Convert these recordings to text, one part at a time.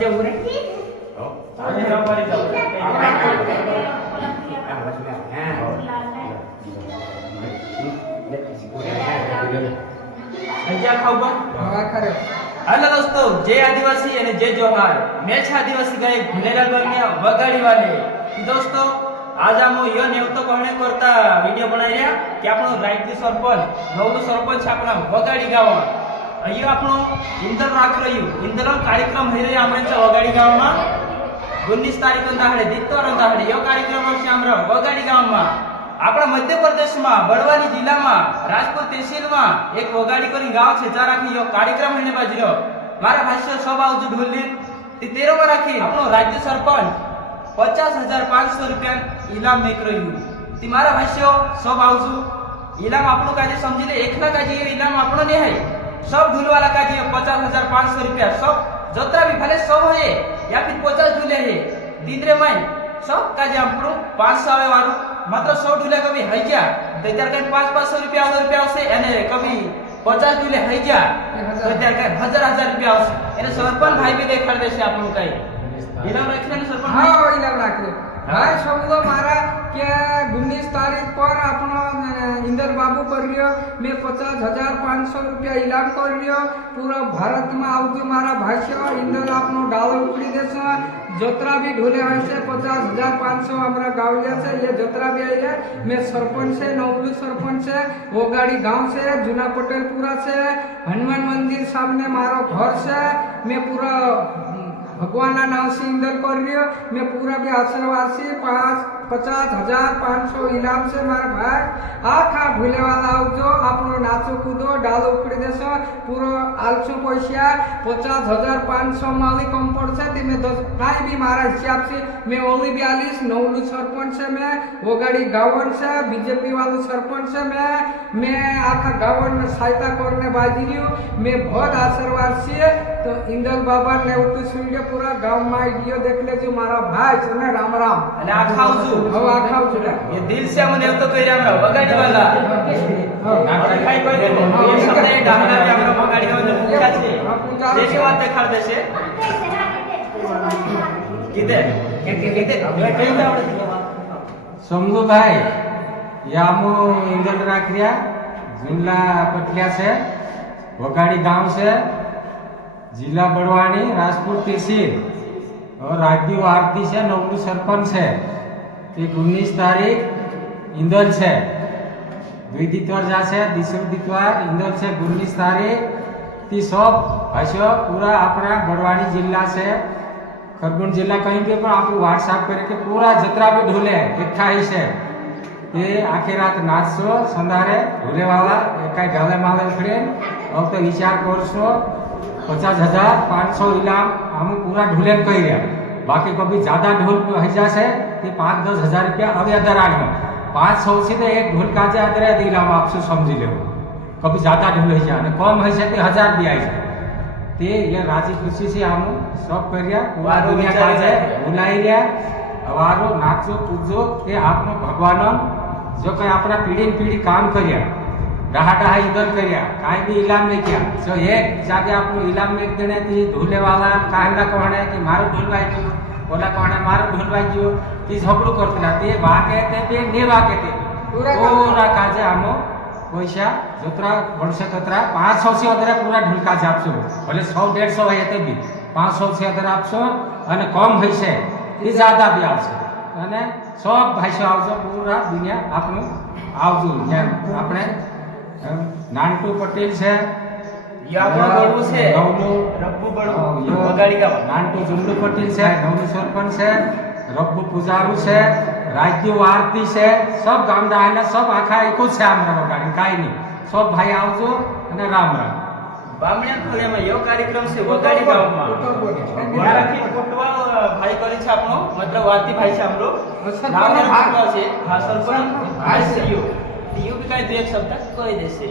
Jauh hello दोस्तों, जय आदिवासी અને जय जोहार। मैं छा आदिवासी गायक ભુનેલાલ બરનિયા વગાડી વાલે। दोस्तों आज हम यो नेवतो कहणे करता वीडियो बनाई રહ્યા કે આપણો રાજ્ય સરપંચ નવલું સરપંચ છે આપણા વગાડી ગામમાં। અહીંયા આપણો ઇન્દર રાખ રહ્યું ઇન્દરનો કાર્યક્રમ થઈ રહ્યો આમરેचा વગાડી ગામમાં 19 તારીખ દાડે દિત્તવાર દાડે यो કાર્યક્રમ છે આમરા વગાડી ગામમાં। આપણા મધ્ય પ્રદેશમાં બળવાની જિલ્લામાં રાજપુર તહેસીલમાં એક વગાડી કરી ગામ છે જ્યાં રાખી यो કાર્યક્રમ હેને બાજરો મારા ભાષ્ય સૌ આવજો ઢોલી તે 13 માં રાખી આપણો રાજ્ય સરપંચ 50,500 રૂપિયા इनाम મેક રહ્યું તે મારા ભાષ્ય સૌ આવજો इनाम આપણો કાજે સમજી લે 1 લાખ કાજે इनाम આપણો ને હે सब ढोलवाला काजी 50,500 रुपया सब जोत्रा भी भले 100 है या फिर 50 ढोले है तीनरे में सब काजी आपरो 500 आवे वारू मात्र 100 ढोले कभी है जा तो त्यार का 500 रुपया આવશે અને કभी 50 ढोले है जा तो त्यार का 1000 रुपया આવશે એને સરપંચ ભાઈ भी દેખાડ દેશે આપણું કઈ ઇનામ રાખીને સરપંચ हां इनाम રાખી भाई समझो मारा के 19 तारीख पर अपना इंदर बाबू कर रियो मैं 50,500 रुपया इनाम कर रियो पूरा भारत में आवજો मारा भाष्य इंदर अपनो डालो उकड़ी देछ जोत्रा भी ढोले है से 50,500 हमरा गावलिया से ये जोत्रा भी आइले मैं सरपंच से नवलू सरपंच से ओगाड़ी गांव से जूना पटेलपुरा से हनुमान मंदिर सामने मारो घर से मैं पूरा भगवान ना नाम से इंदर कर रही हो मैं पूरा भी आशीर्वाद से 50,500 इनाम से मारा भाई आखा ढूले वाला आवजो आपनो नाचो कूदो डालो उकड़ी देसो पूरो आलसो पैसा 50,500 माली कम पड़से ते मैं 10 काई भी मारा हिसाब से मैं ओली 42 नवलू सरपंच से मैं ओगाड़ी गावन से बीजेपी वाले सरपंच से मैं आखा गावन में सहायता करने बाजी रही हूं मैं बहुत आशीर्वाद से तो इंदर बाबा ने उतु सुन पूरा गांव में वीडियो देख ले जो मारा भाई सुने राम राम અને આ ખાવજો हो आ खाओ जुड़ा ये दिल से हम नेवतो કરી हमरा વગાડી વાલા આપણે ખાઈ કોઈ દે એ શબ્દ એ ડાહના કે हमरा વગાડી ગાવાનો પૂછા છે જેની વાત દેખાડ દેશે કીધે કીધે કઈ આવડે समझो भाई यामो इंदर राखरिया जिला पटलिया से वगाड़ी गांव से जिला बड़वानी राजपुर तहसील और राज्य आरती से नवलू सरपंच है 19 तारीख इंदर से दुई दितवार जासे तीसर दितवार इंदर से 19 तारीख ती सब भाषा पूरा अपना बड़वानी जिला से खरगोन जिला कहीं पे पर आप व्हाट्सएप करके पूरा जतरा भी ढोले इकट्ठा ही से ये आखिर रात नाचो संधारे ढोले वाला एक ढोले माले उखड़े अब तो विचार करसो 50,500 इनाम हम पूरा ढोले कही रहा बाकी कभी ज्यादा ढोल है जासे कि 5-10 हजार रुपया अब अदराग में 500 से तो एक ढोल का अदरा इनाम आपसे समझी ले कभी ज्यादा ढोल है जाए कम है से 1000 भी आई जाए ते ये राजी खुशी से हम सब करिया पूरा दुनिया का जाए बुलाई रिया अवारो नाचो कूदो के आपनो भगवान जो कहीं अपना पीढ़ी काम करिया डहा इधर करिया काई भी इलाम नहीं किया जो एक जाके आपको इलाम नहीं देने थी ढोले वाला काहेला कहने कि मारो ढोल बाजू बोला कहने मारो ढोल बाजू ती झगड़ो करतला ते भागे ते ने भागे ते पूरा काजे हमो पैसा जोतरा वर्ष ततरा 500 से अदरा पूरा ढोल काज आपसो भले 100-150 है ते भी 500 से अदरा आपसो અને कम है से ती ज्यादा भी आपसे અને सब भाषा आवजो पूरा दुनिया आपनो आवजो આપણે नानटू पटेल से या આપણો બળવું છે નવલુ રબ્બુ બળવું વગાડી ગામ नानटू जुमलू पटेल से नवलू सरपंच से रब्बू पुजारू से राज्य आरती से सब गाम डायना सब आखा एको से हमरा वगाड़ी काई नहीं सब भाई आवजो અને राम राम બામણિયા ખોલેમાં યો કાર્યક્રમ છે વગાડી ગામમાં મારાથી કોટવા ભાઈ કરી છે આપણો મતલબ વારતી ભાઈ છે આપણો નામ કોટવા છે હા સરપંચ ભાઈ છે યો યો भी કાઈ દે એક શબ્દ કહી દેશે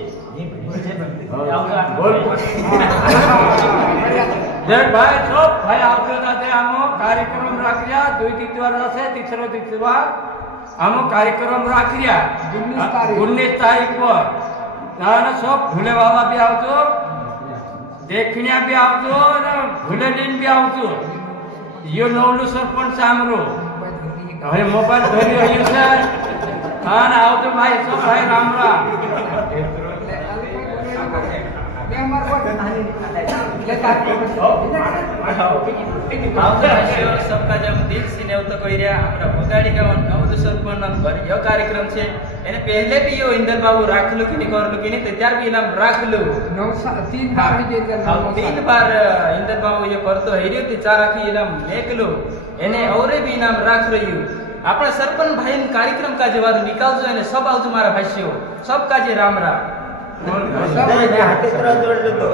બોલ जय भाई सब भाई आवजो नाते आमो कार्यक्रम राखिया दुई दितवार से तीसरो दितवार आमो कार्यक्रम राखिया 19 तारीख पर ताने सब भूले बाबा भी आवजो देखण्या बी आवतो અને ભૂલેલીન બી આવતો યો નવલું સરપંચ આમરો હવે મોબાઈલ ધરી રહ્યું છે હા ને આવતો ભાઈ સબ ભાઈ રામ રામ सबका जब दिल से નેવતો કર્યા આપણા વગાડી ગાવાનું નવલું સરપંચનો ભર્યો કાર્યક્રમ છે એને પહેલે બી યો ઇન્દર બાબુ રાખલું કે નહીં કરલું કે નહીં તો ત્યાર બી ઇનામ રાખલું 3 बार इंदर बाबू ये करतो हेरियो ते चार आखी इनाम लेकलो एने औरे भी इनाम राख रह्यू आपणा सरपंच भाई कार्यक्रम का जेवाद निकालजो एने सब आवजो मारा भाष्यो सब काजे राम राम हाथे तरह जोड़ लेतो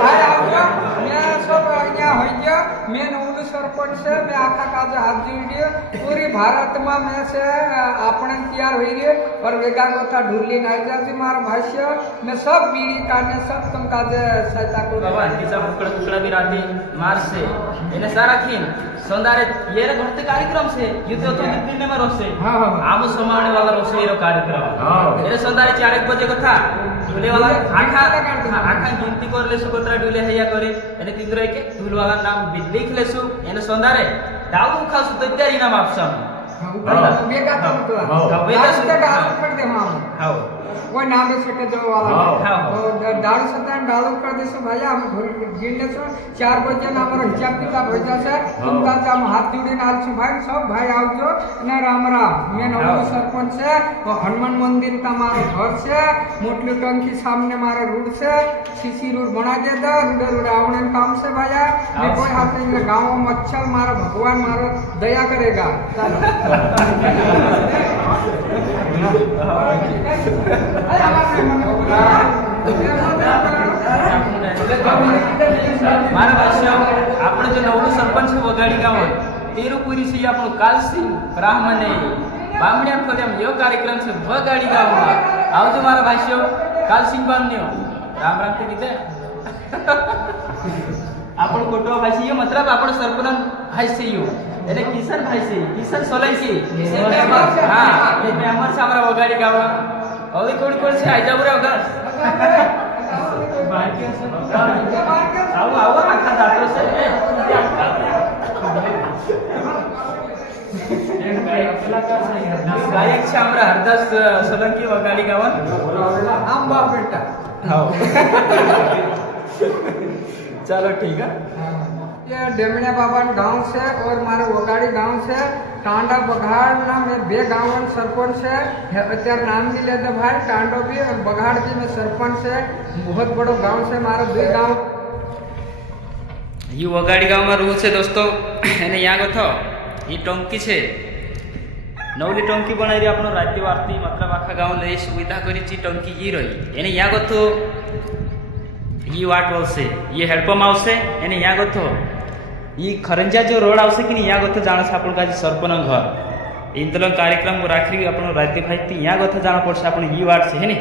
भाई आवજો मैं सब અહીંયા હોઈ ગયો मैं નવલું સરપંચ છે मैं આખા કાજે હાથ જોડ્યો પૂરી ભારતમાં मैं છે આપણે તૈયાર હોઈ ગયો और વેગા કોથા ઢુરલી નાઈ જાતી મારા ભાષ્ય मैं सब बीड़ी काने सब तुम काजे सहायता करो बाबा किसा मुकड़ा मुकड़ा भी राती मार से एने सारा खीन संदारे ये रे घरते कार्यक्रम से युद्ध तो कितने में रोसे हां हां आम समाने वाला रोसे ये कार्यक्रम ये संदारे 4 बजे कथा डुले वाला आखा गिनती कर लेसु कोतरा डुले हैया करे एने तिंद्रो के डुल वाला नाम लिख लेसु एने संदारे डालू खासु तो त्यारी नाम आपसम वेगा तो वेगा से डालू कर दे मामू हां कोई नाम दे सके जो वाला हाँ। तो डालू सता डालू कर दे सो भैया हम गिन ले सो 4 बजे ना हमर हिसाब किताब हो जासे तुम का हम हाथ जोड़ी नाल छ भाई सब भाई आवजो ने राम राम मैं नवलू सरपंच से तो हनुमान मंदिर का मारो घर से मोटली टंकी सामने मारो रोड से सीसी रोड बना दे दो रोड आवने काम से भैया मैं कोई हाथ नहीं गांव में अच्छा मारो भगवान मारो दया करेगा चलो મારા ભાષ્ય આપણે જો નવલું સરપંચ વગાડી ગાવન તેરુપુરી છે આપણું કાલસિંહ બ્રાહ્મણે બામણ્યા ફરેમ યો કાર્યક્રમ છે વગાડી ગાવવા આવજો મારા ભાષ્યો કાલસિંહ બામણ્યો રામ રામ કે કીધે આપણો કોટો ભાઈ છે મતલબ આપણો સરપંચ ભાઈ છે યો એટલે કિશન ભાઈ છે કિશન સોલંકી હા એ મેમર છે અમારા વગાડી ગાવવા હવે કોણ કોણ છે આજાબુરા વગર આવો આવો આખા દાતો છે ગાયક છે અમારા હરદાસ સોલંકી વગાડી ગાવન आम बाप बेटा हाँ चलो ठीक है ये डेमड़िया बाबा गांव से और मारे वगाड़ी गांव से टांडा बघाड़ ना में 2 गांवन सरपंच है अत्यार नाम नहीं लेते भाई टांडो भी और बघाड़ भी में सरपंच है बहुत बड़ो गांव से मारा 2 गांव ये वगाड़ी गांव में रूल से दोस्तों एने यहाँ गो थो ये टंकी छे नवली टंकी बनाई रही अपनो राज्य वार्ती मतलब आखा गांव ले सुविधा करी ची टंकी ये रही एने यहाँ गो थो ये वाट बोलसे ये हेडपंप आवसे एने यहाँ गो थो ये खरंजा जो रोड आवसे कि नहीं यहाँ गो थो जाना छे आपन का सरपंच घर इंतलो कार्यक्रम राखी अपनो राज्य भाई यहाँ गो थो जाना पड़से अपनो ये वाट से है ने